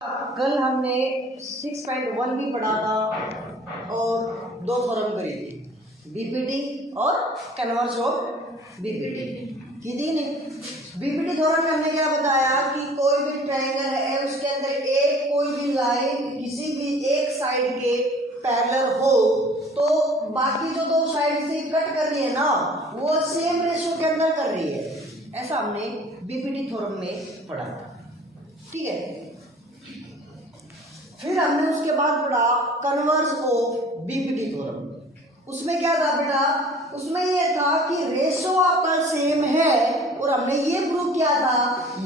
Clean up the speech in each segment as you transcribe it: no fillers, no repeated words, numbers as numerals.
कल हमने 6.1 भी पढ़ा था और दो थ्योरम करी थी, बीपीटी और कन्वर्स ऑफ बीपीटी की थी नहीं। बीपीटी थ्योरम में हमने क्या बताया कि कोई भी ट्रायंगल है उसके अंदर एक कोई भी लाइन किसी भी एक साइड के पैरेलल हो तो बाकी जो दो साइड से कट कर रही है ना वो सेम रेशियो के अंदर कर रही है, ऐसा हमने बीपीटी थ्योरम में पढ़ा था। ठीक है, फिर हमने उसके बाद पढ़ा कन्वर्स ऑफ बीपीटी थ्योरम। उसमें क्या था बेटा, उसमें ये था कि रेशो आपका सेम है और हमने ये प्रूव किया था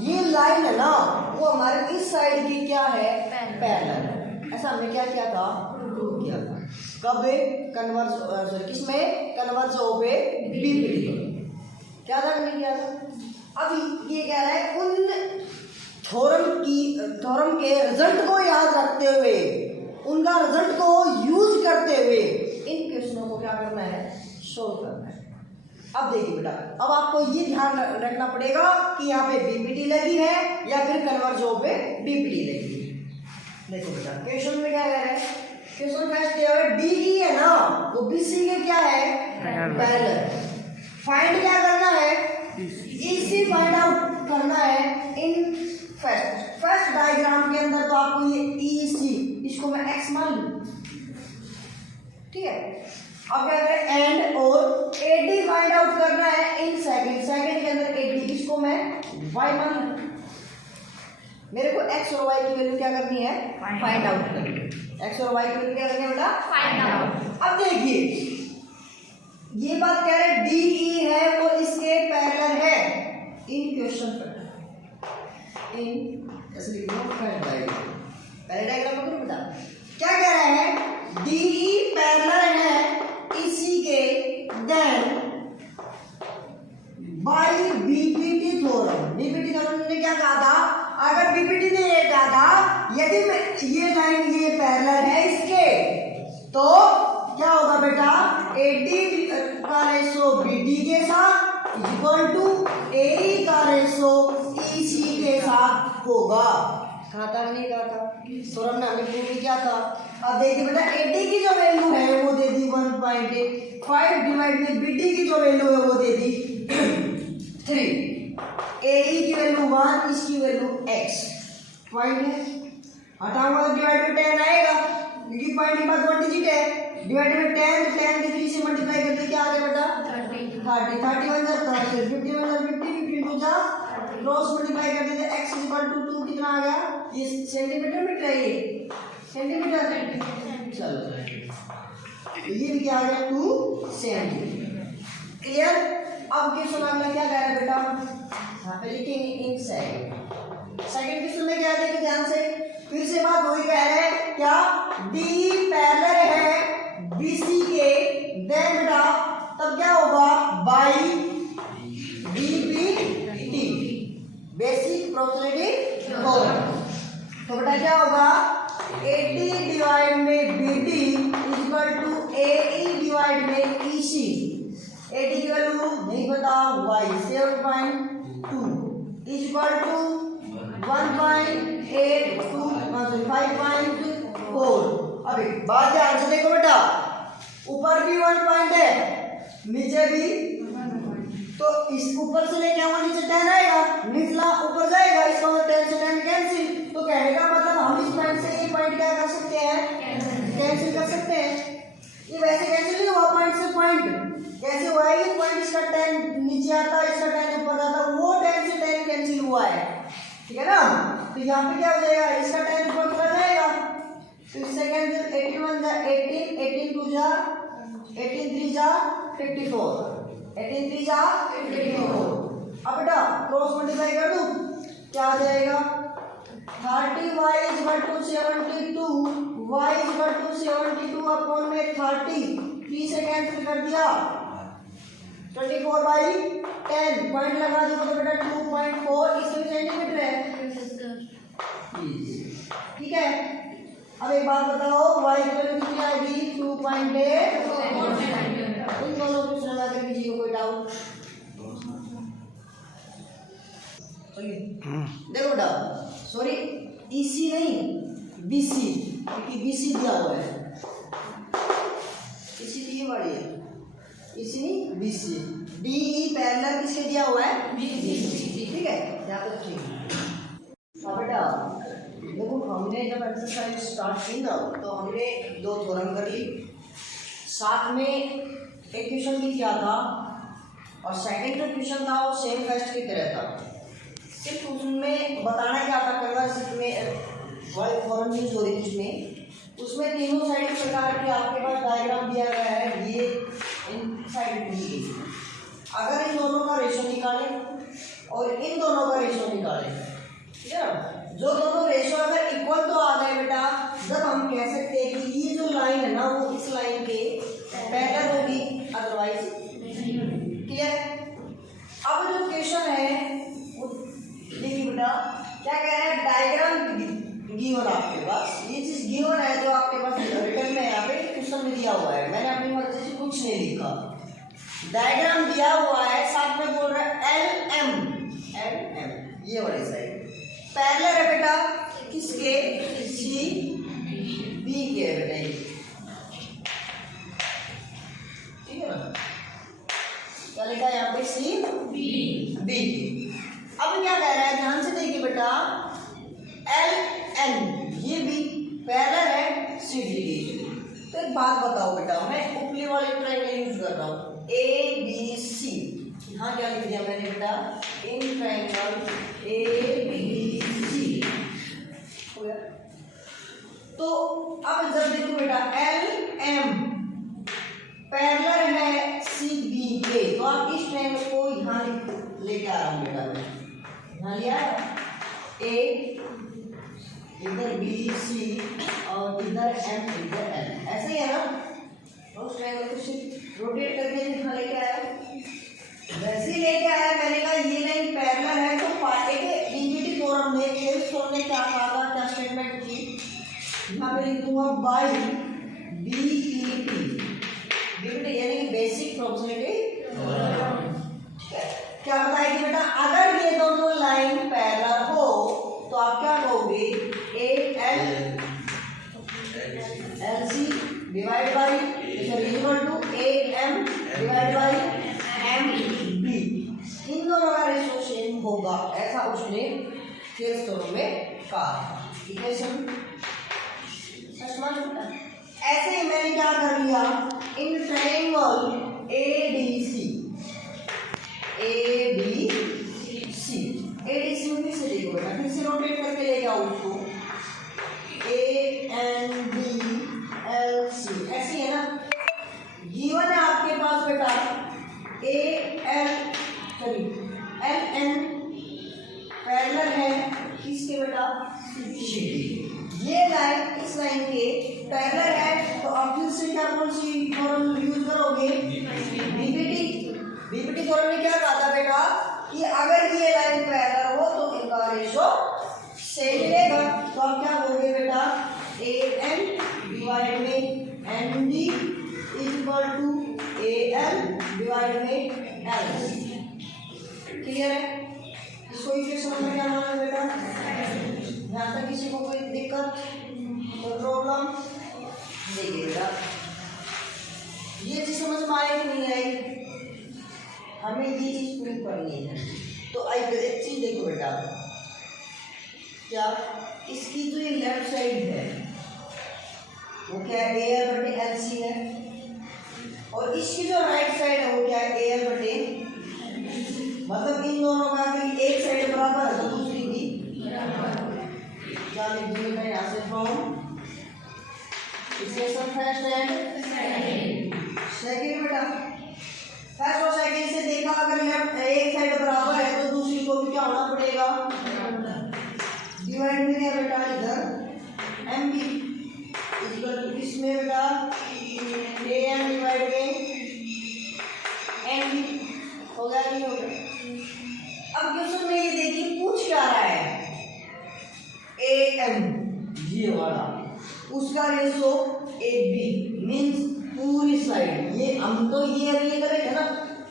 ये लाइन है ना वो हमारे इस साइड की क्या है, पैरेलल। ऐसा हमने क्या किया था, प्रूव किया था। कब? कन्वर्स किसमें, कन्वर्स ऑफ बीपीटी। क्या था हमने किया था। अभी ये कह रहा है उन थ्योरम के रिजल्ट को याद रखते हुए, उनका रिजल्ट को यूज करते हुए इन क्वेश्चनों को क्या करना है, सोल्व करना है। अब देखिए बेटा, अब आपको ये ध्यान रखना पड़ेगा कि यहाँ पे बीपीटी लगी है या फिर कन्वर्स ऑफ बीपीटी लगी है। देखो बेटा क्वेश्चन में क्या कह रहा है, क्वेश्चन कहते हैं डी है ना वो बीसी के क्या है, पैरेलल। फाइंड क्या करना है, इसी फाइंड आउट करना है इन फर्स्ट डायग्राम के अंदर। तो आपको ये EC इसको मैं x मान लूं, ठीक है। अब क्या करें, एंड और AD फाइंड आउट करना है इन सेकंड के अंदर AD इसको मैं y मान लूं। मेरे को x और y की वैल्यू क्या करनी है, फाइंड आउट करनी है। x और y की वैल्यू क्या करनी है बेटा, फाइंड आउट। अब देखिए ये बात कह रहे DE है वो इसके पैरेलल है इन क्वेश्चन पर, पहले डायग्राम में बता क्या कह रहा है, DE पैरेलल है इसी के, then by BPT theorem. BPT theorem ने क्या कहा था, अगर बीपीटी ने ये कहा था यदि ये लाइन ये पैरेलल है इसके तो क्या होगा बेटा, AD का रेशो BD के साथ इक्वल टू AE का रेशो EC के साथ होगा। कहा था नहीं कहा था, थ्योरम ने हमें प्रूव किया था। अब देखिए बेटा AD की जो वैल्यू है वो दे दी 1.5 डिवाइड में BD की जो वैल्यू है वो दे दी 3, AE की वैल्यू 1, इसकी वैल्यू x पॉइंट है। हटाऊंगा तो डिवाइड में 10 आएगा क्योंकि पॉइंट के बाद 1 डिजिट है, डिवाइड में 10 के 3 से मल्टीप्लाई करते क्या आ गया बेटा, 30 जा 30 50 50 जा क्रॉस मल्टीप्लाई कर देते x इक्वल टू 2 कितना आ गया, ये सेंटीमीटर मीटर है, ये सेंटीमीटर। चलो ये भी क्या आ गया 2 सेंटीमीटर। क्लियर। अब क्वेश्चन आपने क्या कह रहा है बेटा, यहाँ पे लिखेंगे इन सेकंड क्वेश्चन में क्या देखिए ध्यान से, फिर से बात वही कह रहे हैं क्या, डी पैरेलल है बीसी के, देन बेटा तब क्या होगा by BPT basic proportionality theorem. तो बेटा क्या होगा, AD डिवाइड में BD equal to AE divide में EC। AD की वैल्यू नहीं पता, y 7.2 इक्वल टू 5.4। अभी बात ध्यान से देखो बेटा, ऊपर भी 1 पॉइंट है नीचे भी, तो इस ऊपर से लेके वहां नीचे 10 आएगा, निचला ऊपर जाएगा, इसका 10 से 10 कैंसिल। तो कहने का मतलब हम इस पॉइंट से ये पॉइंट क्या कर सकते हैं, कैंसिल कर सकते हैं। ये वैसे कैंसिल नहीं हुआ, पॉइंट से पॉइंट कैसे हुआ है, ये पॉइंट इसका 10 नीचे आता है, इसका 10 ऊपर आता है, वो 10 से 10 कैंसिल हुआ है, ठीक है ना। तो यहाँ पे क्या हो जाएगा, इसका 10 ऊपर चला जाएगा, तो इससे कैंसिल 81 जा 18, 18 2 जा 18 3 जा 54, 18 3 जा 54। अब बेटा क्रॉस मल्टीप्लाई कर दूं, क्या आ जाएगा, 30y equal to 72, y equal to 72 upon में 30, 3 से कैंसिल कर दिया, 24/10 पॉइंट लगा दो तो बेटा 2.4, इसमें सेंटीमीटर है, ठीक है। अब एक बात बताओ, y की वैल्यू कितनी आएगी, 2.8। इन दोनों को लगा कर किसी को कोई डाउट, चलिए देखो बेटा, सॉरी ईसी नहीं, बीसी, क्योंकि बीसी दिया हुआ है, ईसी तो ये वाली है, ईसी नहीं बीसी, डीई पैरेलल किसके दिया हुआ है, बीसी, ठीक है, यहाँ तक ठीक है। अब बेटा देखो, हमने जब एक्सरसाइज स्टार्ट की ना तो हमने 2 थ्योरम कर ली, साथ में एक क्वेश्चन भी किया था, और सेकंड जो क्वेश्चन था वो सेम टेस्ट की तरह था, सिर्फ उसमें बताना क्या था, कन्वर्स में वाली फॉर्म यूज हो रही उसमें तीनों साइड प्रकार के आपके पास डायग्राम दिया गया है, ये इन साइड दी गई। अगर इन दोनों का रेशो निकालें और इन दोनों का रेशो निकालें, ठीक है ना, जो दोनों रेशो अगर इक्वल तो आ गए बेटा, जब हम कह सकते हैं कि ये जो लाइन है ना वो इस लाइन के पैरेलल होगी, अदरवाइज क्लियर। अब जो क्वेश्चन है वो देखिए बेटा, क्या कह रहा है, डायग्राम गिवन आपके पास, ये चीज गिवन है जो आपके पास रिटर्न में यहाँ पे क्वेश्चन में दिया हुआ है, मैंने अपनी मर्जी से कुछ नहीं लिखा, डायग्राम दिया हुआ है, साथ में बोल रहा है एल एम, ये वाली साइड पैरेलल है बेटा किसके, सी बी के है बेटा, ठीक है ना, क्या लिखा है यहाँ पे, सी बी। अब क्या कह रहा है, ध्यान से देखिए बेटा, एल एन ये भी पैरेलल है सी डी के। तो एक बात बताओ बेटा, मैं ऊपरी वाले ट्रायंगल यूज कर रहा हूँ, ए बी सी, यहाँ क्या लिख दिया मैंने बेटा, in triangle A B C हो गया। तो अब जब देखो बेटा, एल एम पैरेलल है सी बी के, तो आप इस ट्रायंगल को यहाँ लेके आ रहा हूँ बेटा, मैं यहाँ लिया ए, इधर बी सी और इधर एम, इधर एल, ऐसे ही है ना, तो उस ट्रायंगल को सिर्फ रोटेट करके यहाँ लेके आया, वैसे ही लेके आया, मैंने कहा ये लाइन पैरेलल है, तो पार्टी के डीबीटी फोरम ने क्या कहा था, क्या स्टेटमेंट की, यहाँ पे लिख दूंगा बाय बीईटी, बीईटी यानी कि बेसिक प्रोपोर्शनलिटी, क्या बताएगी बेटा, अगर ये दोनों लाइन पैरेलल हो तो आप क्या कहोगे, A L L C divide by equal to A M divide by M B, इन दोनों का रेशो सेम होगा, ऐसा उसने फिर स्टोर में कहा। इक्वेशन ऐसे ही मैंने क्या कर लिया, in triangle A D C में फिर से देखो, फिर से रोटेट करके ले जाओ उसको, A N B L C, ऐसे है ना, गिवन है आपके पास बेटा, ए एल एन पैरेलल है किसके बेटा, ये लाइन इस लाइन के पैरेलल है, तो आप फिर से क्या कौन सी फॉर्मूला यूज करोगे, बीपीटी थ्योरम ने क्या कहा था बेटा, कि अगर ये लाइन पैरेलल हो तो इनका रेशो सेम मिलेगा, तो आप क्या बोलोगे बेटा, ए एन डिवाइड में N D equal to A L divide में एल, क्लियर है, इसको इसे समझ में क्या माना बेटा, यहाँ तक किसी को कोई दिक्कत, कोई प्रॉब्लम, देखिए बेटा ये चीज समझ में आए कि नहीं आई, हमें ये चीज प्रूव करनी है, तो एक चीज देखो बेटा, क्या इसकी जो ये लेफ्ट साइड है वो क्या है, ए एल बटे एल सी है, और इसकी जो राइट साइड है वो क्या है, ए एल बटे, मतलब इन दोनों का एक साइड बराबर है तो दूसरी भी, क्या लिख दूंगा बेटा यहाँ से, from equation first and second बेटा, फर्स्ट और सेकंड से देखा, अगर लेफ्ट एक साइड बराबर है तो दूसरी को भी क्या होना पड़ेगा, डिवाइड में क्या बेटा, इधर एम बी इक्वल टू इसमें बेटा ए एम डिवाइड में एम बी, हो गया नहीं हो गया। अब क्वेश्चन में ये देखिए पूछ क्या रहा है, ए एम ये वाला, उसका रेशो ए बी मीन्स पूरी साइड, ये हम तो ये अभी करेंगे ना,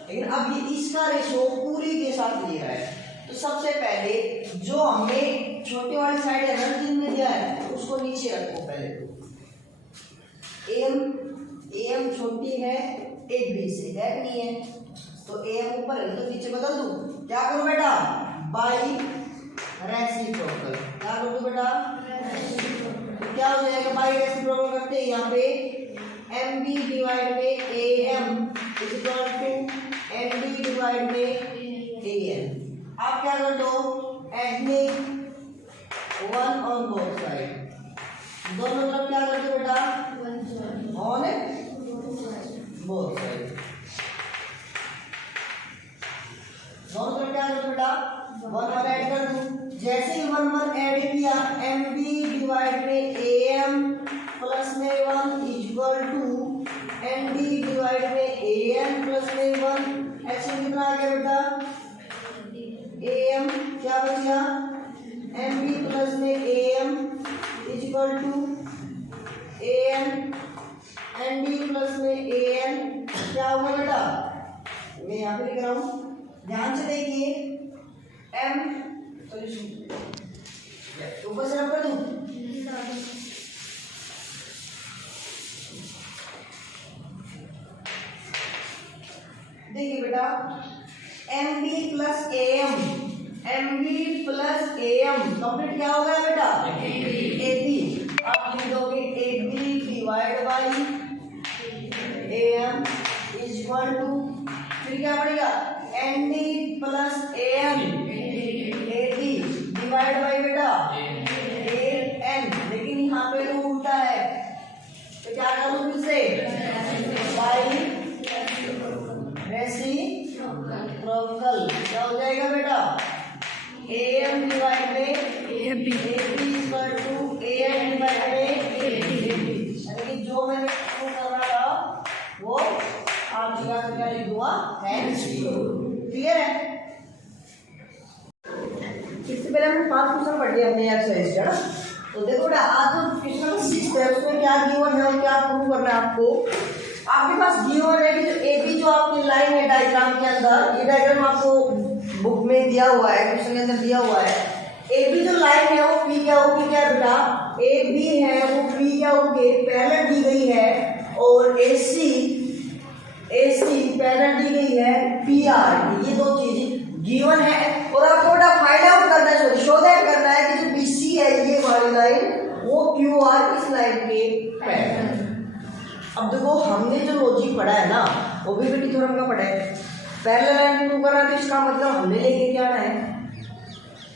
लेकिन अब ये इसका रेशो पूरी के साथ ले रहा है, तो सबसे पहले जो हमने छोटी वाली साइड है ना जिनमें दिया है उसको नीचे रखो पहले। एम छोटी है एक बी से, है कि नहीं है? तो एम ऊपर है तो नीचे बदल दूं। क्या करूं बेटा? By reciprocal. क्या करूं बेटा? क्या हो जाएगा? बाई रेसिप्रोकल करते हैं यहाँ पे एम बी डिवाइड में A M is equal to M B divide में ए एन। आप क्या कर दो? एडमिट 1 ऑन बोथ साइड। दोनों तरफ क्या कर दो बेटा? On both side. दोनों तरफ क्या कर दो बेटा? 1 ऐड कर दूं। जैसे ही 1 ऐड किया एम बी डिवाइड में ए एम प्लस में 1 equal to N D divide में ए एन प्लस में 1। ऐसे कितना आ गया बेटा? ए एम क्या बचा? एम बी प्लस में A M equal to A N N D plus में ए एन। क्या होगा बेटा? मैं यहाँ पे लिख रहा हूँ, ध्यान से देखिए। एम ऊपर से रख कर दूं। देखिए बेटा M B plus A M plus A M complete क्या हो गया बेटा? A B. आप लिख दोगे A B divide by A M is equal to, फिर क्या बनेगा? N D plus A M A D divide by बेटा ए एन। लेकिन यहाँ पे तो उल्टा है तो क्या करूँ फिर से? By reciprocal. क्या हो जाएगा बेटा? ए एम डिवाइड में A B equal to A N divide में ए बी। यानी कि जो मैंने कर रहा था वो आप जगह पे क्या लिख दूंगा? क्लियर है? इससे पहले हमने 5 क्वेश्चन पढ़ लिया अपने एक्सरसाइज का ना। तो देखो बेटा आज क्वेश्चन 6 है, उसमें क्या गिवन है और क्या प्रूव करना है आपको। आपके पास गिवन है कि जो ए बी जो आपकी लाइन है डायग्राम के अंदर, ये डायग्राम आपको बुक में दिया हुआ है, क्वेश्चन के अंदर दिया हुआ है। ए बी जो लाइन है वो पी क्या होगी? क्या बेटा? ए बी है वो पी क्या होगी? पैरेलल दी गई है। और ए सी पैरेलल दी गई है पी आर। ये दो चीजें गिवन है और आपको बेटा फाइंड आउट करना है, शो दैट करना है कि जो बी सी है ये वाली लाइन वो क्यू आर इस लाइन के पैरेलल। अब देखो हमने जो लॉजिक पढ़ा है ना वो भी बेटी थ्योरम का पढ़ा है। पैरेलल लाइन प्रूव करना तो इसका मतलब हमने लेके क्या आना है?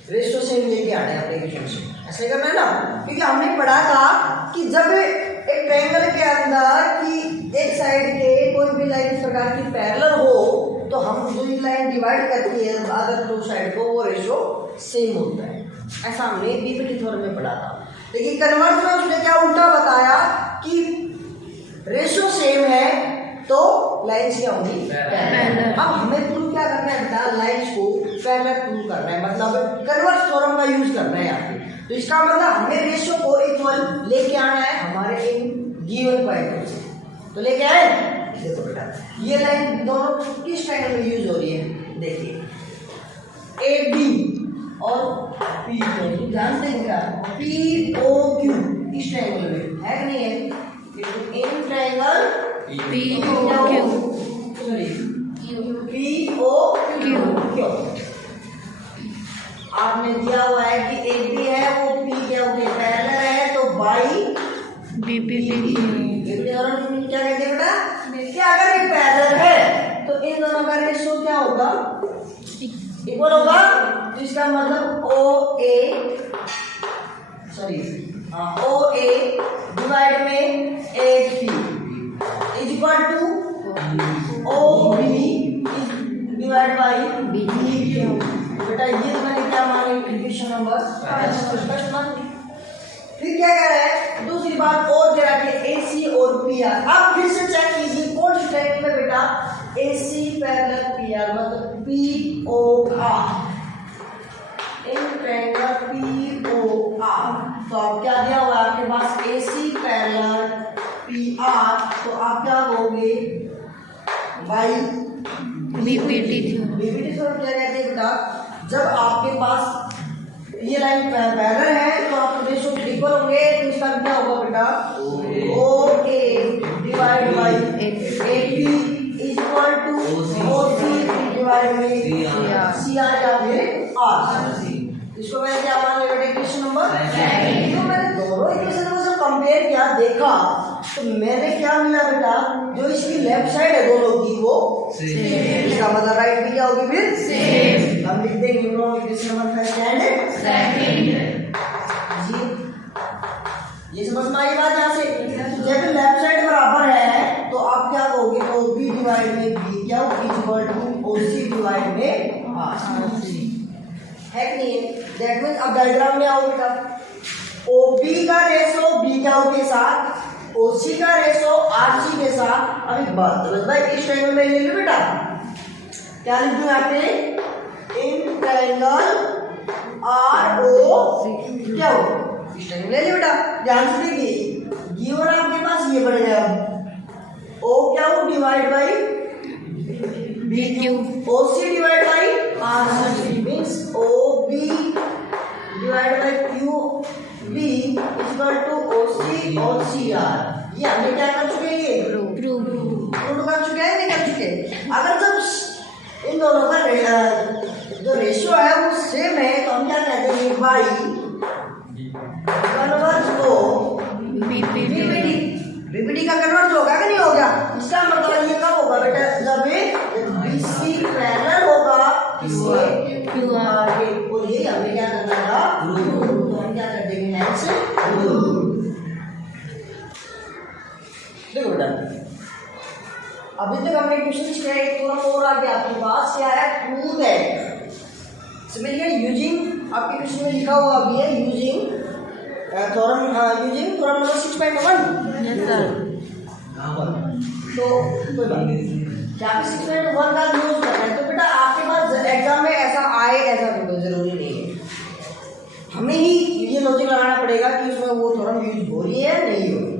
रेशो सेम लेके आना है अपने इक्वेशन से। ऐसे करना है ना, क्योंकि हमने पढ़ा था कि जब एक ट्रायंगल के अंदर की एक साइड के कोई भी लाइन इस प्रकार की पैरेलल हो तो हम जो ये लाइन डिवाइड करती है अदर दो साइड को वो रेशो सेम होता है। ऐसा हमने बीपीटी थ्योरम में पढ़ा था। लेकिन कन्वर्स में उसने क्या उल्टा बताया कि रेशो सेम है तो लाइन्स क्या होंगी? पैरेलल। अब हमें प्रूव क्या करना है बेटा? लाइन्स को पैरेलल प्रूव करना है, मतलब कन्वर्स थ्योरम का यूज करना है यहाँ पे। तो इसका मतलब हमें रेशो को इक्वल लेके आना है हमारे इन गिवन पॉइंट से। तो लेके आए। देखो बेटा ये लाइन दोनों किस ट्रायंगल में यूज हो रही है? देखिए ए बी और पी क्यू, ध्यान से देखिएगा पी ओ क्यू इस ट्रायंगल में है कि नहीं है? In triangle P O Q, sorry P O Q आपने दिया हुआ है कि ए बी है वो पी क्या होगी? पैरेलल है तो बाई बी पी टी। क्या कहते हैं बेटा? कि अगर ये पैरेलल है तो इन दोनों का रेशो क्या होगा? इक्वल होगा। तो इसका मतलब ओ ए डिवाइड में A P is equal to O B divide by B Q. बेटा ये मैंने क्या मानी? इक्वेशन नंबर फर्स्ट मान। फिर क्या कह रहा है? दूसरी बात और दे रहा है ए सी और पी आर। अब फिर से चेक कीजिए कौन सी ट्रायंगल में बेटा? A C parallel P R, मतलब P O R. In triangle P O R तो आप क्या दिया हुआ है आपके पास? A C parallel P R. तो आप क्या कहोगे? By BPT theorem. BPT theorem क्या कहते हैं बेटा? जब आपके पास ये लाइन पैरेलल है तो आप रेशो इक्वल होंगे, तो इसका क्या होगा बेटा, OA divide by AP is equal to OC divide by CR या फिर R। इसको मैंने क्या मान लिया बेटा, इक्वेशन नंबर सेकंड। तो मैंने दोनों इक्वेशन को जब कंपेयर किया देखा तो मैंने क्या मिला बेटा, जो इसकी लेफ्ट साइड है दोनों की वो सेम, इसका मतलब राइट भी क्या होगी फिर सेम। हम लिख देंगे इक्वेशन नंबर सेकंड। ये समझ में आई बात यहाँ से, जब लेफ्ट साइड बराबर है तो आप क्या कहोगे, OB डिवाइड में B क्या is equal to OC divide में R है कि नहीं है। दैट मींस अब डायग्राम में आओ बेटा, OB का रेशो BQ के साथ, OC का रेशो RC के साथ। अब एक बात तो भाई इस ट्रायंगल में ले लो बेटा, क्या लिख दूं यहाँ पे, इन ट्रायंगल ROC क्या हो, इस ट्रायंगल ले लो बेटा, ध्यान से देखिए। गिवन आपके पास ये बढ़ेगा, OQ divide by BQ, OC divide by RC means OB divide by QB is equal to OC और CR। ये हमने क्या कर चुके हैं, ये प्रूव कर चुके हैं, नहीं कर चुके। अगर जब इन दोनों का जो रेशियो है वो सेम है तो हम क्या कहते हैं, बाई कन्वर्ज को बीपीडी का कन्वर्ज होगा कि नहीं होगा। इसका मतलब ये कब होगा बेटा, जब BC पैरेलल होगा किसके, QR के। और ये हमें क्या करना था, तो हम क्या कर देंगे, नेक्स्ट देखो बेटा, अभी तक हमने क्वेश्चन किया है, थोड़ा और आगे आपके पास क्या है, प्रूव है। समझिए, यूजिंग आपके क्वेश्चन में लिखा हुआ अभी है, using theorem number 6.1। Yes sir. तो कोई बात नहीं, जहाँ पे 6.1 का यूज करना है तो बेटा आपके पास एग्जाम में ऐसा आए ऐसा तो जरूरी नहीं है, हमें ही ये लॉजिक लगाना पड़ेगा कि उसमें वो थ्योरम यूज हो रही है नहीं हो रही,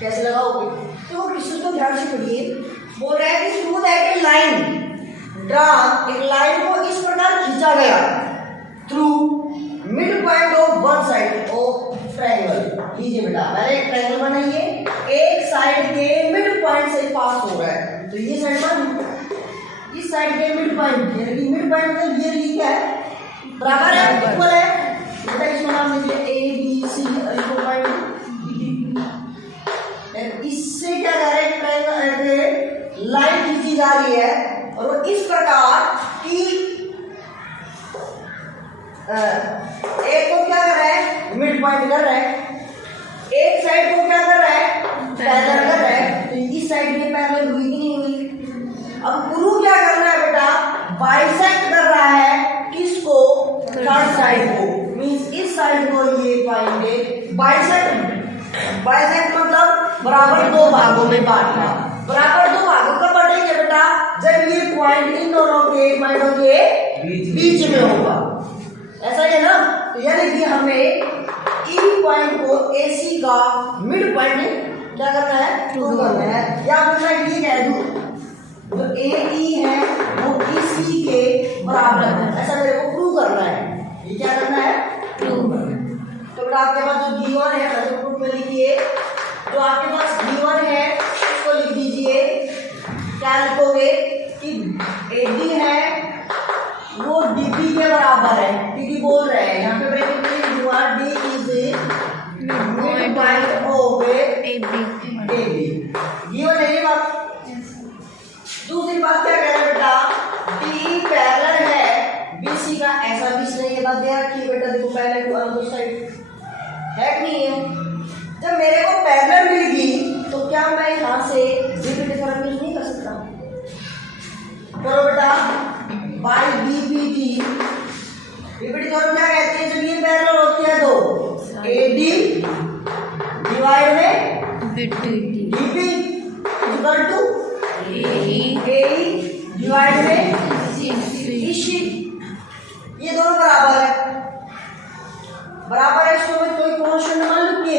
कैसे लगाओगे। तो वो क्वेश्चन को ध्यान से पढ़िए, बोल रहा है कि स्मूथ एट ए लाइन ड्रा, एक लाइन को इस प्रकार खींचा गया through mid point of one side of triangle. लीजिए बेटा, मैंने एक ट्रायंगल बनाई है, एक साइड के मिड पॉइंट से पास हो रहा है, तो ये साइड पर इस साइड के मिड पॉइंट, यानी मिड पॉइंट मतलब ये लिखा है बराबर है, इक्वल है बेटा। इसमें नाम लिखिए ABC इक्वल पॉइंट। इससे क्या कर रहे हैं, ट्रायंगल लाइन खींची जा रही है और वो इस प्रकार की एक को क्या कर रहा है, मिड पॉइंट कर रहा है, एक साइड को क्या कर रहा है, पैरेलल कर रहा है। तो इस साइड में पैरेलल हुई कि नहीं हुई। अब गुरु क्या कर रहा है बेटा, बाइसेक्ट कर रहा है किसको, थर्ड साइड को, मींस इस साइड को ये पाएंगे बाइसेक्ट मतलब बराबर दो भागों में बांटना। बराबर दो भागों का बांटेंगे बेटा जब ये पॉइंट इन दोनों के पॉइंटों के बीच में होगा, ऐसा ही है ना। तो यानी कि हमें ई पॉइंट को AC का मिड पॉइंट क्या करना है, प्रूव करना है। या फिर मैं ये कह दूं जो AE है वो EC के बराबर है, ऐसा मेरे को प्रूव करना है। ये क्या करना है, प्रूव करना है। तो बेटा आपके पास जो गिवन है वैसे प्रूफ में लिखिए, जो आपके पास गिवन है उसको लिख दीजिए। क्या लिखोगे कि AD है वो DP के बराबर है, क्योंकि बोल रहे हैं यहाँ पे ब्रैकेट में हुआ D is mid point of AB। Given है ये बात। दूसरी बात क्या कह रहे हैं बेटा, DE पैरेलल है BC का, ऐसा बीच नहीं है, बात ध्यान रखिए बेटा। देखो पैरेलल को साइड है कि नहीं है। जब मेरे को पैरेलल मिलेगी तो क्या मैं यहाँ से बीपीडी थ्योरम यूज नहीं कर सकता, करो बेटा। बाय बीपीडी, बीपीडी थ्योरम क्या कहती है, जब ये पैरेलल होती है तो AD डिवाइड में DP equal to AE divide में EC, ये दोनों बराबर है। बराबर है, इसको मैं कोई कांस्टेंट मान लूं कि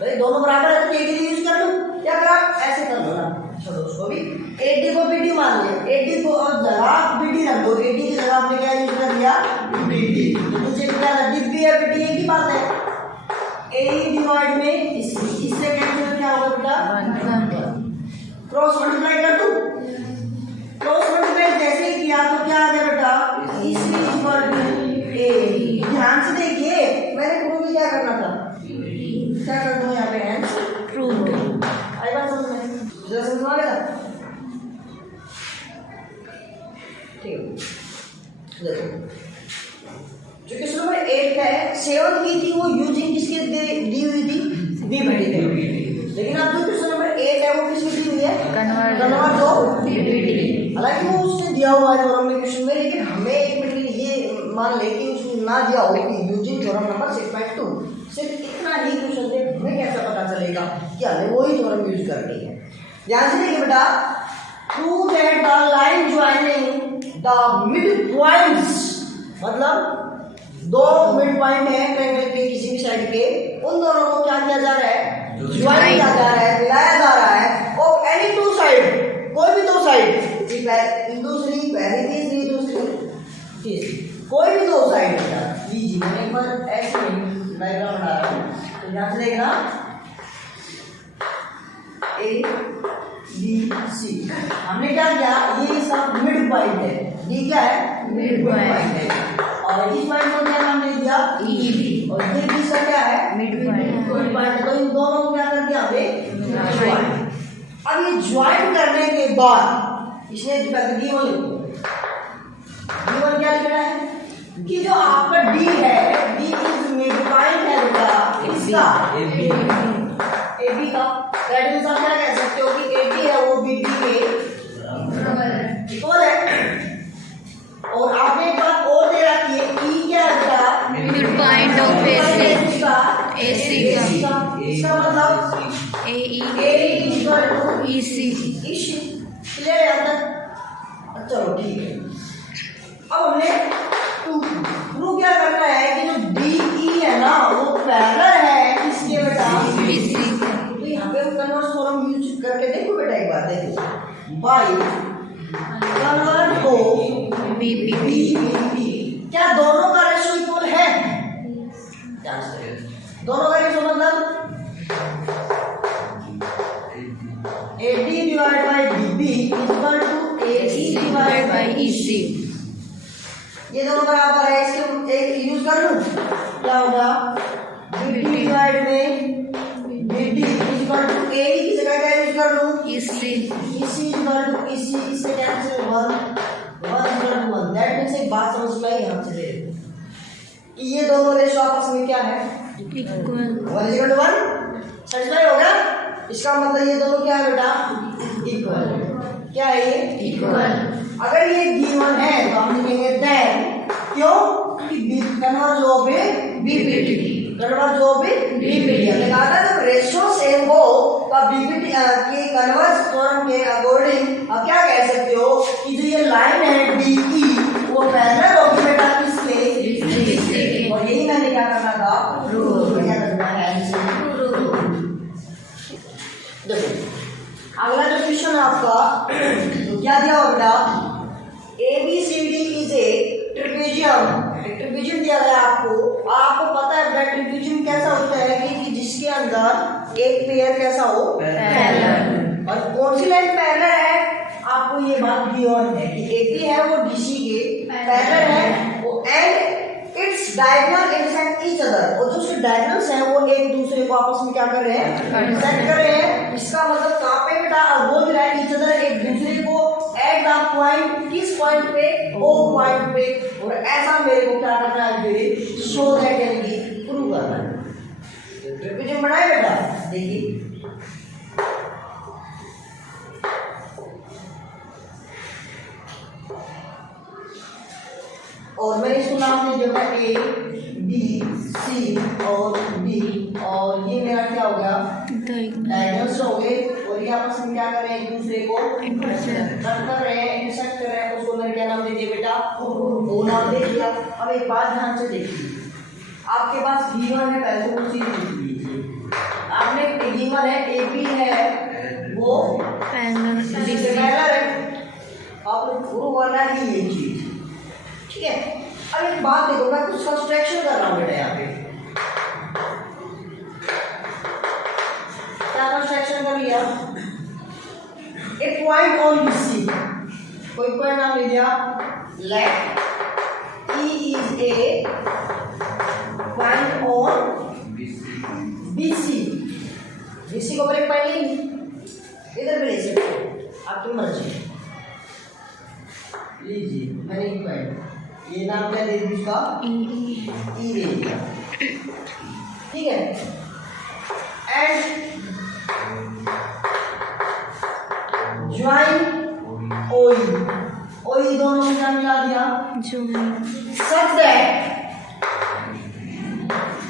भाई दोनों बराबर है तो के लिए यूज कर लूं, या फिर आप ऐसे कर लो ना, छोड़ो उसको भी। AD को BD मान लिया, AD को और जगह BD रख दो, AD की जगह आपने क्या यूज कर दिया, BD। मुझे क्या डिब्बी है बेटी, एक ही बात है। ए डिवाइड में इससे कैंसिल क्या होगा बेटा, क्रॉस मल्टीप्लाई कर दूं, क्रॉस मल्टीप्लाई जैसे ही किया तो क्या आ गया बेटा, इसी इक्वल टू ए। ध्यान से देखिए मैंने प्रूव में क्या करना था, क्या कर दूं यहाँ पे आंसर प्रूव। आई बात समझ में, जरा समझ में आ गया। ठीक है देखो जो क्वेश्चन नंबर 8 है 7 की थी वो यूजिंग किसके दी हुई थी, बीबीटी थे, लेकिन अब जो क्वेश्चन नंबर 8 है वो किसकी दी हुई है, कन्वर्ट ऑफ बीबीटी। हालांकि वो उसने दिया हुआ है थ्योरम में क्वेश्चन में, लेकिन हमें एक मिनट ये मान ले कि उसने ना दिया हो कि यूजिंग थ्योरम नंबर 6.2, सिर्फ इतना ही क्वेश्चन दे, हमें कैसे पता चलेगा कि हमें वही थ्योरम यूज करनी है। ध्यान से देखिए बेटा, prove that the line joining the mid points, मतलब दो मिड पॉइंट है ट्रायंगल के किसी भी साइड के, उन दोनों को क्या किया जा रहा है, ज्वाइन किया जा रहा है, मिलाया जा रहा है। ऑफ एनी टू साइड, कोई भी दो साइड, दूसरी पहली तीसरी दूसरी तीसरी, कोई भी दो साइड लीजिए। मैंने एक बार ऐसे डायग्राम बना रहा हूँ तो ध्यान से देखना, ए बी सी, हमने क्या किया, ये इसका मिड पॉइंट है, ये क्या है, मिड पॉइंट है, और इस पॉइंट को क्या नाम दे दिया, ई, और ये भी इसका क्या है, मिड पॉइंट। तो इन दोनों को क्या कर दिया हमने, ज्वाइन। अब ये ज्वाइन करने के बाद इसने गिवन क्या लिखना है कि जो आपका डी है, डी इज मिड पॉइंट है बेटा इसका एबी का, दैट मींस आप क्या कह सकते हो कि एबी है वो बीडी के इक्वल है। और आपने एक बात और दे रखी है, ई क्या है बेटा, मिड पॉइंट ऑफ एसी का, इसका मतलब ए इक्वल टू ईसी। क्लियर है अंदर, चलो ठीक है। अब हमने प्रूव क्या करना है कि जो डीई है ना वो पैरेलल है इसके बेटा बीसी। तो यहाँ पे कन्वर्स थ्योरम यूज करके देखो बेटा, एक बार देखो, बाय कन्वर्ट को बीबीटी, क्या दोनों का रेशियो इक्वल है, दोनों का रेशियो मतलब AD divide by BB equal to AE divide by EC। ये दोनों बराबर है, इसके एक यूज कर लूं, क्या होगा, BD डिवाइड में BD इक्वल टू AE की जगह क्या यूज कर लूं, EC इक्वल टू EC, इससे cancel 1 equal to 1। That means एक बात समझ में आई यहां से देखो कि ये दोनों रेशियो आपस में क्या है, इक्वल, 1 इक्वल टू 1। सेटिस्फाई हो गया, इसका मतलब ये दोनों क्या है बेटा, इक्वल। क्या है ये, इक्वल। अगर ये गिवन है तो हम लिखेंगे देन, क्यों, क्योंकि converse of BBT, converse of BBT. हमने कहा था जब रेशियो सेम हो तो बीबीटी के कन्वर्ज थ्योरम के अकॉर्डिंग आप क्या कह सकते हो कि जो ये लाइन है डीई वो पैरेलल होगी बेटा किसके, और यही मैंने क्या करना था, प्रूव क्या करना है। देखो अगला जो क्वेश्चन है आपका तो क्या दिया होगा बेटा, ABCD is a trapezium, trapezium दिया गया आपको। आपको पता है बेटा ट्रिपेजियम कैसा होता है कि जिसके अंदर एक पेयर कैसा हो, पैरेलल। और कौन सी लाइन पैरेलल है, आपको ये बात गिवन है कि AB है वो DC के पैरेलल है, वो and its diagonal intersect each other, और जो उसके डायगोनल्स हैं वो एक दूसरे को आपस में क्या कर रहे हैं, इंटरसेक्ट कर रहे हैं। इसका मतलब कहां पे बेटा, बोल रहा है ईच अदर, एक दूसरे को एट द पॉइंट, किस पॉइंट पे, ओ पॉइंट पे। और ऐसा मेरे को क्या करना है, मेरे शो दैट यानी प्रूव करना है। ट्रिपेजियम बनाए बेटा, देखिए और मैंने इसको नाम दे दिया ए बी सी और डी, और ये मेरा क्या हो गया, डायगोनल्स हो गए, और ये आपस में क्या कर रहे हैं, एक दूसरे को इंटरसेक्ट कर रहे हैं, इंटरसेक्ट कर रहे हैं। उसको मैंने क्या नाम दे दिया बेटा, ओ नाम दे दिया। अब एक बात ध्यान से देखिए, आपके पास गिवन है, पहले वो चीज लिख लीजिए। आपने गिवन है ए बी है वो पैरेलल है, आप प्रूव करना है ये चीज, ठीक है। अब एक बात देखो, मैं कुछ सब्सट्रैक्शन कर रहा हूँ बेटा यहाँ पे। क्या सब्सट्रैक्शन कर लिया? एक पॉइंट ऑन BC, कोई पॉइंट नाम ले लिया, let E is a point on BC। BC को ब्रेक पॉइंट लेंगे, इधर भी ले सकते हो, आपकी मर्जी। लीजिए मैंने एक पॉइंट, ये नाम क्या दे दिया उसका? E दे दिया, ठीक है। एंड ज्वाइन OE दोनों को क्या मिला दिया? सच दैट,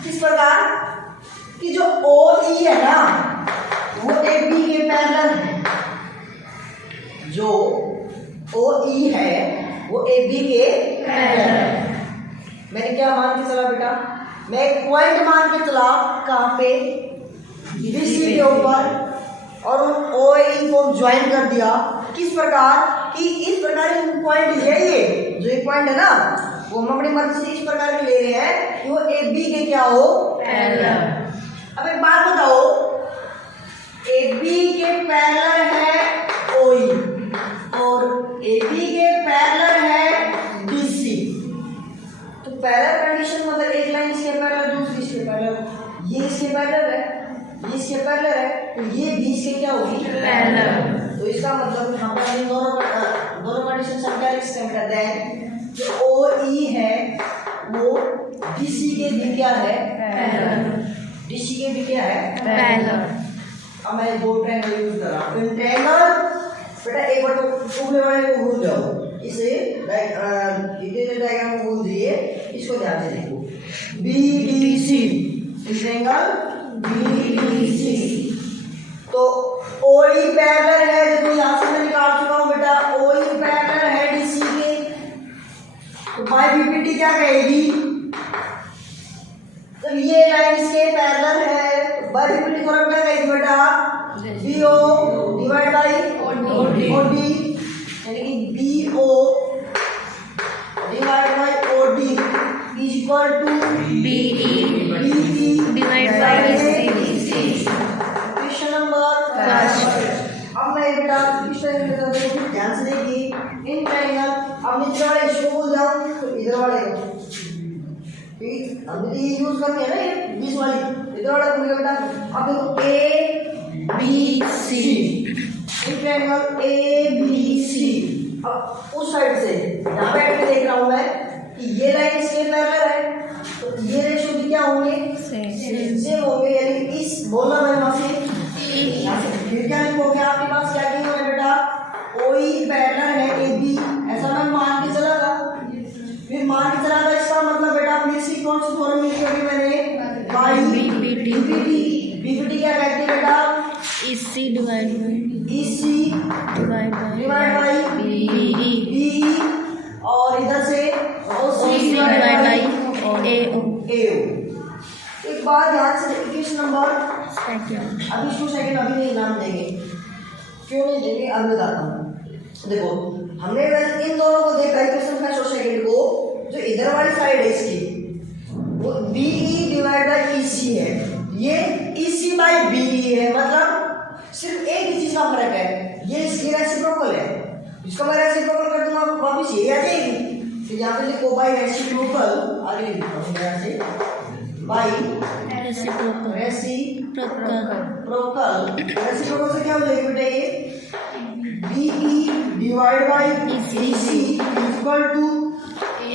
किस प्रकार कि जो OE है ना वो AB के पैरेलल है, जो OE है वो AB के पैरेलल है। मैंने क्या मान के चला बेटा? मैं एक पॉइंट मान के चला, कहाँ पे? BC के ऊपर, और उन OE को ज्वाइन कर दिया। किस प्रकार कि इस प्रकार पॉइंट ये जो एक पॉइंट है ना वो हम अपनी मर्जी से इस प्रकार के ले रहे हैं कि वो AB के क्या हो? पैरेलल। अब एक बात बताओ, AB के पैरेलल है OE और AB के पैरेलल है BC। तो पैरेलल कंडीशन मतलब एक लाइन इसके पैरेलल, दूसरी इसके पैरेलल, ये इसके पैरेलल है, ये इसके पैरेलल है, तो ये 20 के क्या होगी? पैरेलल। तो इसका मतलब हम इन दोनों कंडीशन सब क्या लिख सकते हैं? जो OE है वो BC के भी क्या है? पैरेलल। BC के भी क्या है? पैरेलल। अब मैं दो ट्रायंगल यूज कर रहा हूँ। इन ट्रायंगल बेटा एक बार तो ऊपरे वाले को भूल जाओ, इसे डायग्राम को भूल दिए, इसको ध्यान से देखो। BDC ट्रायंगल BDC, तो OE पैरेलल है, देखो यहाँ से मैं निकाल चुका हूँ बेटा, OE पैरेलल है DC के, तो बाय BPT क्या कहेगी? तो ये लाइन इसके पैरेलल है, तो बाय BPT फॉर्म क्या कहेगी बेटा? BO डिवाइड बाय OD, यानी कि BO divide by OD is equal to BE divide by BC। Question number first. अब मैं बेटा इस तरह से देखो, ध्यान से देखिए। इन ट्रायंगल, अब नीचे वाले इसको भूल जाओ तो इधर वाले को, ठीक, अब ये यूज करनी है ना, ये 20 वाली, इधर वाला भूल बेटा। अब देखो ABC, इन ट्रायंगल ABC। अब उस साइड से यहाँ बैठ के देख रहा हूँ मैं कि ये लाइन इसके पैरेलल है, तो ये रेशो भी क्या होंगे? सेम होंगे, यानी इस बोलना मैंने वहां से फिर क्या लिखोगे? आपके पास क्या क्या है बेटा? OE पैरेलल है AB, ऐसा मैं मान के चला था, फिर मान के चला था, इसका मतलब बेटा फिर से कौन सी फॉर्म यूज करी मैंने? बाय BPT क्या कहते हैं बेटा? EC डिवाइड बाय BE, और इधर से OC डिवाइड बाय AO। एक बात ध्यान से देखिए, क्वेश्चन नंबर सेकंड, अभी इसको सेकंड अभी नहीं नाम देंगे, क्यों नहीं देंगे अभी बताता हूँ। देखो हमने इन दोनों को देखा है, क्वेश्चन फर्स्ट और सेकंड को, जो इधर वाली साइड है इसकी वो BE डिवाइड बाय EC है, ये EC बाय BE है, मतलब सिर्फ एक ही चीज का फर्क है, ये इसकी रेसिप्रोकल है, इसको मैं रेसिप्रोकल कर दूंगा आपको वापस ये आ जाएगी। तो यहाँ पे लिखो बाय रेसिप्रोकल, आगे लिखता हूँ यहाँ से बाय रेसिप्रोकल से क्या हो जाएगी बेटा? ये BE divide by EC equal to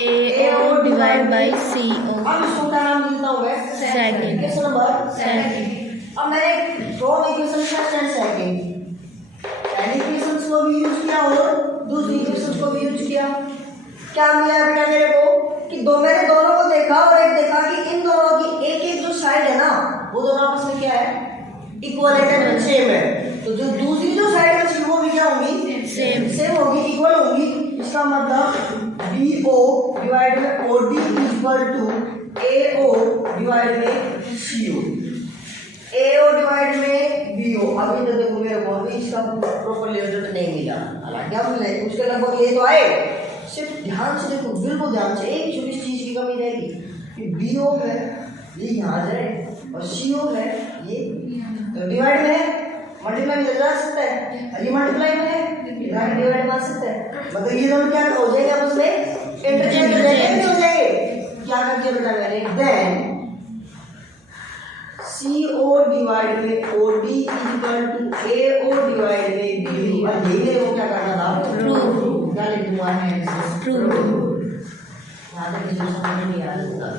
AO divide by CO। अब इसको क्या नाम देता हूँ मैं? सेकंड। Question number second. अब मैंने दो इक्वेशन फर्स्ट एंड सेकंड, पहली इक्वेशन को भी यूज किया और दूसरी इक्वेशन को भी यूज किया। क्या मिला बेटा मेरे को? कि मैंने दोनों को देखा और एक देखा कि इन दोनों की एक एक जो साइड है ना वो दोनों आपस में क्या है? इक्वल है, सेम है। तो जो दूसरी जो साइड है वो भी क्या होगी? सेम होगी, इक्वल होगी। इसका मतलब BO डिवाइड में OD equal to AO divide में CO, AO डिवाइड में BO। अभी तो देखो मेरे को अभी इसका प्रॉपर रिजल्ट नहीं मिला, हालांकि अब उसके लगभग ये तो आए। सिर्फ ध्यान से देखो, बिल्कुल ध्यान से, एक छोटी कमी रहेगी कि BO है ये यहाँ जाए और CO है ये, तो डिवाइड में मल्टीप्लाई में जा सकता है, ये मल्टीप्लाई में डिवाइड मान सकता है, मतलब ये दोनों क्या हो जाएगा आपस में इंटरचेंज हो जाएंगे। क्या कर दिया बेटा मैंने, देन CO डिवाइड में OD equal to AO divide में BO, और ये मेरे को क्या करना था, प्रूव, क्या लिख दूंगा है प्रूव। यहाँ तक किसी समझ नहीं आ रहा।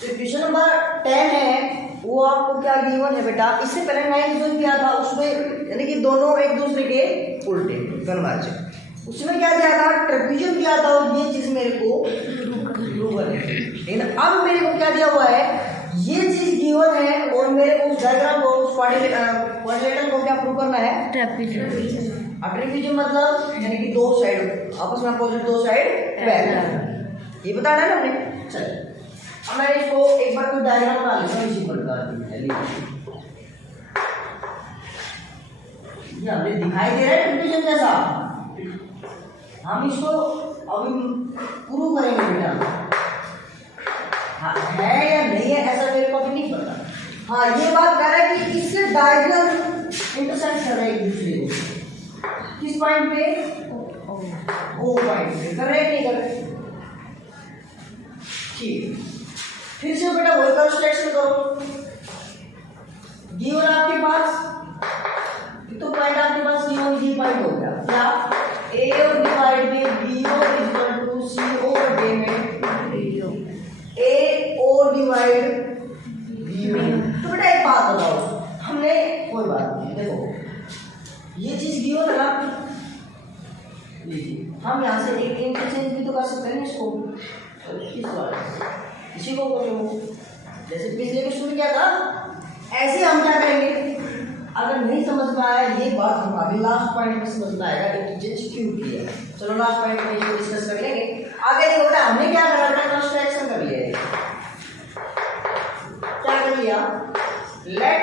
तो क्वेश्चन नंबर 10 है, वो आपको क्या गिवन है बेटा, इससे पहले 9 जो किया था उसमें यानी कि दोनों एक दूसरे के उल्टे कन्वर्जन, उसमें क्या दिया था, ट्रेपेजियम दिया था और ये चीज मेरे को प्रूव है, लेकिन अब मेरे को क्या दिया हुआ है, ये चीज गिवन है और मेरे को उस डायग्राम को उस क्वाड्रिलेटरल को क्या प्रूव करना है, ट्रेपेजियम। ट्रेपेजियम मतलब यानी कि दो साइड आपस में अपोजिट, दो साइड पैरेलल, ये बताना है ना हमने। चलिए अब मैं इसको एक बार कोई डायग्राम बना लेता हूँ इसी प्रकार की, ये हमें दिखाई दे रहा है ट्रेपेजियम जैसा, हम इसको अभी प्रूव करेंगे बेटा, हाँ है या नहीं है ऐसा मेरे को अभी नहीं पता। हाँ ये बात कह रहा है कि इससे डायगोनल इंटरसेक्ट कर रहा है एक दूसरे को, किस पॉइंट पे, ओ पॉइंट पे कर रहे हैं, नहीं कर रहे, ठीक। फिर से बेटा वही कंस्ट्रक्शन करो, गिवन आपके पास तो पॉइंट आपके पास गिवन ये पॉइंट हो गया क्या, AO डिवाइड में BO इक्वल टू CO बटे में AO डिवाइड BO। तो बेटा एक बात बताओ, हमने कोई बात नहीं, देखो ये चीज गिवन है ना, हम यहाँ से एक इंटरचेंज भी तो कर सकते हैं इसको, इस बार इसी को जैसे पिछले क्वेश्चन में क्या था, ऐसे हम क्या करेंगे, अगर नहीं समझ में आया ये बात हम अभी लास्ट पॉइंट में समझ में आएगा इंटरचेंज क्यों किया, चलो लास्ट पॉइंट में इसको डिस्कस कर लेंगे। आगे देखो बेटा हमने क्या करा, बेटा कंस्ट्रक्शन कर लिया है, क्या कर लिया, let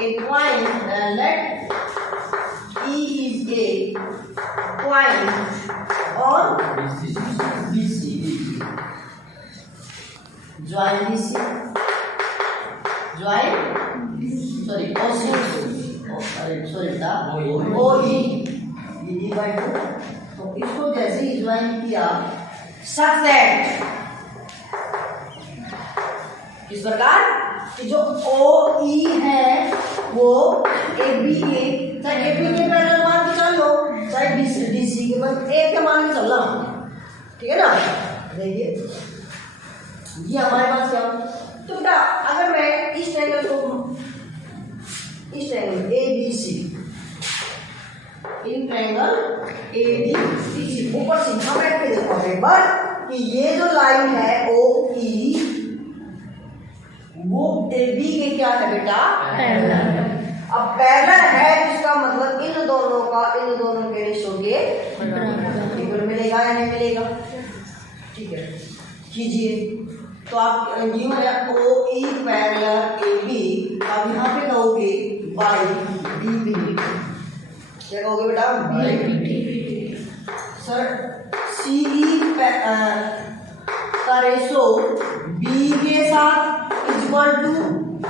a point, let E is a point और BC, join BC, join sorry OC, sorry बेटा OE, ये by 2, तो इसको जैसे ही ज्वाइन किया such that इस प्रकार कि जो OE है वो AB के, चाहे AB के पैरेलल मान के चल लो, चाहे DC के बस A के मान के चल रहा हूँ, ठीक है ना। देखिए ये हमारे पास क्या, तो बेटा अगर मैं इस ट्रायंगल को, इस triangle ABC, in triangle ABC ऊपर सीधा बैठ के देखो एक बार कि ये जो लाइन है OE वो AB के क्या है बेटा, पैरेलल। अब पैरेलल है इसका मतलब इन दोनों के रेशो के इक्वल मिलेगा या नहीं मिलेगा, ठीक है कीजिए। तो आप गिवन है OE पैरेलल AB, आप यहाँ पे कहोगे बाई DB, क्या कहोगे बेटा, बाई DB। सर CE का रेशो B के साथ इक्वल टू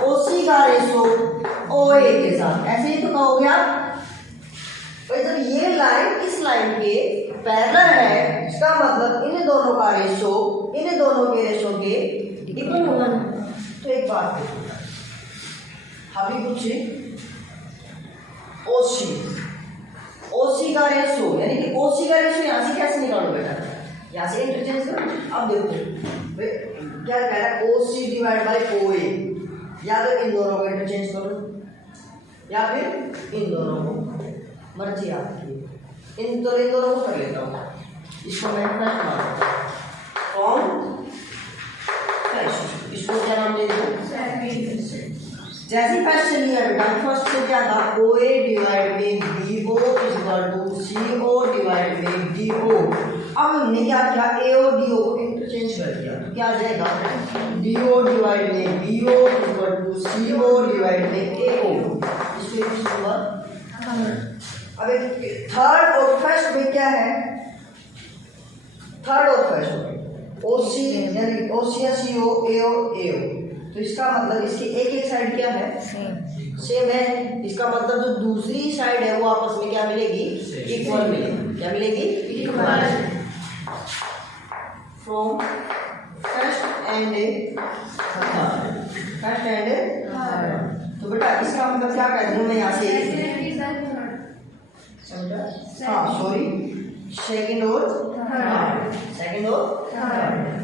OC का रेशो OA के साथ, ऐसे ही तो कहोगे आप। भाई जब ये लाइन इस लाइन के पैरेलल है इसका मतलब इन दोनों का रेशो इन दोनों के रेशो के इक्वल होगा। तो एक बात देखो, अभी कुछ OC का रेशो यानी कि OC का रेशो यहाँ से कैसे निकालो बेटा, यहाँ से इंटरचेंज करो। अब देखो क्या कह रहा है, OC डिवाइड बाई OA, या तो इन दोनों को इंटरचेंज करो या फिर इन दोनों को, मर्जी आपकी। इन दोनों को कर लेता हूँ, इसको मैं फर्स्ट मानता हूँ, इसको क्या नाम दे दूँ, जैसे फर्स्ट से लिया बेटा, फर्स्ट से क्या था, OA डिवाइड में BO equal to CO divide में DO। अब हमने क्या किया, AO DO को इंटरचेंज कर दिया, तो क्या आ जाएगा, DO डिवाइड में BO equal to CO divide में AO। अब थर्ड और फर्स्ट में क्या है, थर्ड और फर्स्ट हो गए ओसी यानी ओसी या सी ओ ए ओ ए ओ। तो इसका मतलब इसकी एक एक साइड क्या है सेम है। इसका मतलब जो दूसरी साइड है वो आपस में क्या मिलेगी इक्वल मिलेगी। क्या मिलेगी equal from first and third. तो बेटा इसका मतलब क्या कर दूं मैं यहाँ से हाँ सॉरी सेकंड और थर्ड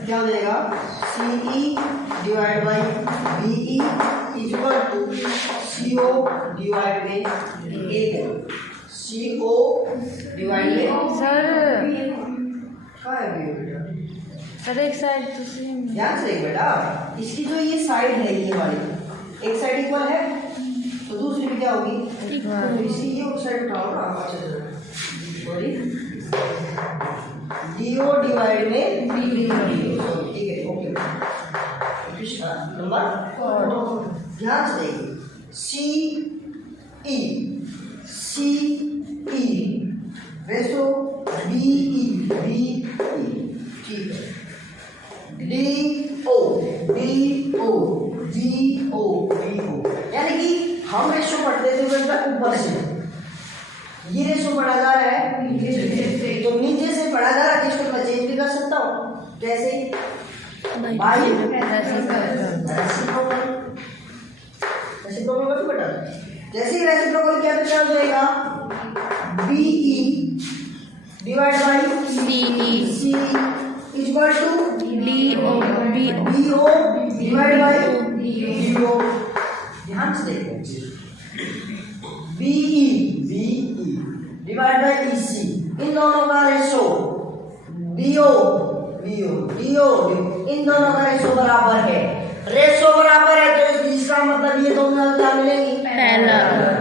क्या हो जाएगा C E divide by B E equal to C O divide by A C O divide by sir क्या है बेटा सर एक साइड दूसरी ध्यान से बेटा इसकी जो ये साइड है ये वाली एक साइड इक्वल है तो दूसरी भी क्या होगी तो इसकी ये साइड उठाओ ना अच्छा सॉरी डी ओ डिवाइड में ठीक है ओके नंबर ध्यान से देखिए सी ई रेसो बी ई ठीक है डी ओ यानी कि हम रेशो पढ़ते थे बेटा ऊपर से ये रेशो पढ़ा जा रहा है तो नीचे से पढ़ा जा रहा है जिसको मैं चेंज भी कर सकता हूँ कैसे बाई रेसिप्रोकल बेटा जैसे ही रेसिप्रोकल किया तो क्या हो जाएगा B E divide by C equal to B O divide by D O. ध्यान से देखो B E divide by E C इन दोनों का रेशो बी ओ इन दोनों का रेशो बराबर है। रेशो बराबर है तो इसका मतलब ये दोनों क्या मिलेंगी पहला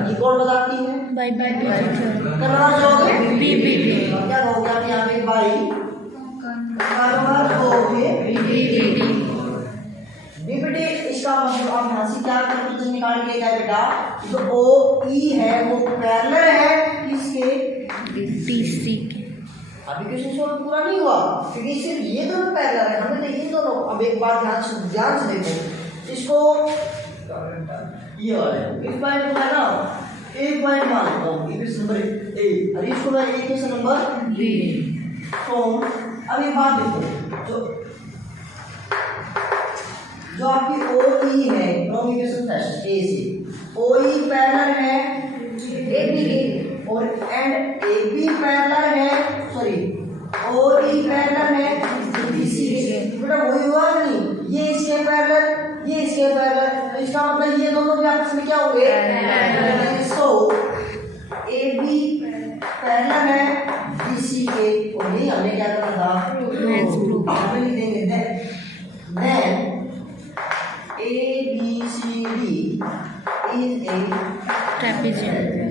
ये कौन बताती है बाई करना चाहोगे बी क्या होगा कि यहाँ पे बाई बराबर होगे बीपीटी। इसका मतलब आप यहाँ से क्या कंक्लूजन निकाल के क्या बेटा जो ओ ई है वो पैरेलल है किसके टीसी के अभी क्वेश्चन सॉल्व पूरा नहीं हुआ क्योंकि सिर्फ ये दोनों पैरेलल है हमें तो इन दोनों। अब एक बात ध्यान से देखो इसको ये वाला इस पॉइंट है ना एक पॉइंट मान लेता हूँ इक्वेशन नंबर ए और इसको मैं इक्वेशन नंबर बी। तो अब एक बात देखो जो आपकी ओ ई है कम्युनिकेशन फर्स्ट ए से ओ ई पैरेलल है ए बी और एंड ए बी पैरेलल है सॉरी ओ ई पैरेलल है बी सी के। बेटा वही हुआ नहीं ये इसके पैरेलल ये इसके पैरेलल तो इसका मतलब ये दोनों भी आपस में क्या होंगे सो ए बी पैरेलल है बी सी के और ये हमने क्या करना था हमें लिख देंगे then A B C D is a trapezium